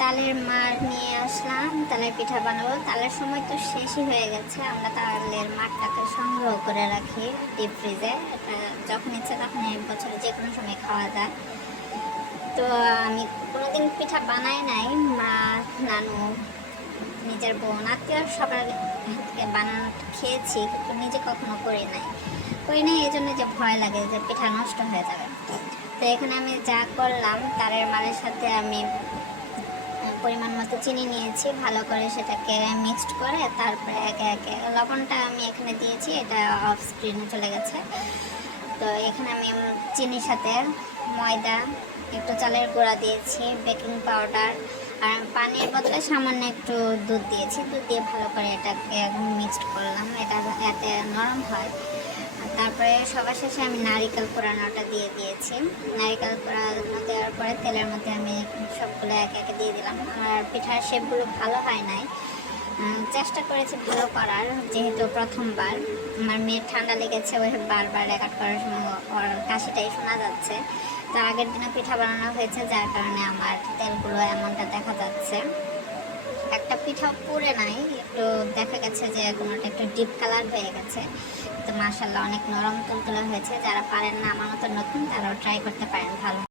তালের মাড় নিয়ে আসলাম, তালের পিঠা বানাবো। তালের সময় তো শেষই হয়ে গেছে। আমরা তালের মাড়টাকে সংগ্রহ করে রাখি ডিপ ফ্রিজে। এটা যখন ইচ্ছে তখন বছরে যে কোনো সময় খাওয়া যায়। তো আমি কোনোদিন পিঠা বানাই নাই। মা, নানু, নিজের বোন, আত্মীয় সবার থেকে বানানো খেয়েছি, কিন্তু নিজে কখনো করি নাই এই জন্য যে ভয় লাগে যে পিঠা নষ্ট হয়ে যাবে। তো এখানে আমি যা করলাম, তালের মাড়ের সাথে আমি পরিমাণ মতো চিনি নিয়েছি, ভালো করে সেটাকে মিক্সড করে তারপরে একে একে লবণটা আমি এখানে দিয়েছি, এটা অফ স্ক্রিনে চলে গেছে। তো এখানে আমি চিনির সাথে ময়দা, একটু চালের গুঁড়া দিয়েছি, বেকিং পাউডার, আর পানির বদলে সামান্য একটু দুধ দিয়েছি। দুধ দিয়ে ভালো করে এটাকে মিক্সড করলাম, এটা এতে নরম হয়। তারপরে সবার শেষে আমি নারিকেল কোরানোটা দিয়ে দিয়েছি। নারিকেল কোরানো দেওয়ার পরে তেলের মধ্যে আমি সবগুলো একে একে দিয়ে দিলাম। আর পিঠার শেপগুলো ভালো হয় নাই, চেষ্টা করেছি ভালো করার, যেহেতু প্রথমবার। আমার মেয়ের ঠান্ডা লেগেছে, ওই বারবার রেকর্ড করার সময় ওর কাশিটাই শোনা যাচ্ছে। তো আগের দিনে পিঠা বানানো হয়েছে, যার কারণে আমার তেলগুলো এমনটা দেখা যাচ্ছে। একটা পিঠা পুড়ে নাই, একটু দেখা গেছে যে কোনোটা একটু ডিপ কালার হয়ে গেছে। তো মাশাআল্লাহ অনেক নরম তুলতুলে হয়েছে। যারা পারেন না আমার মতো নতুন, তারাও ট্রাই করতে পারেন, ভালো।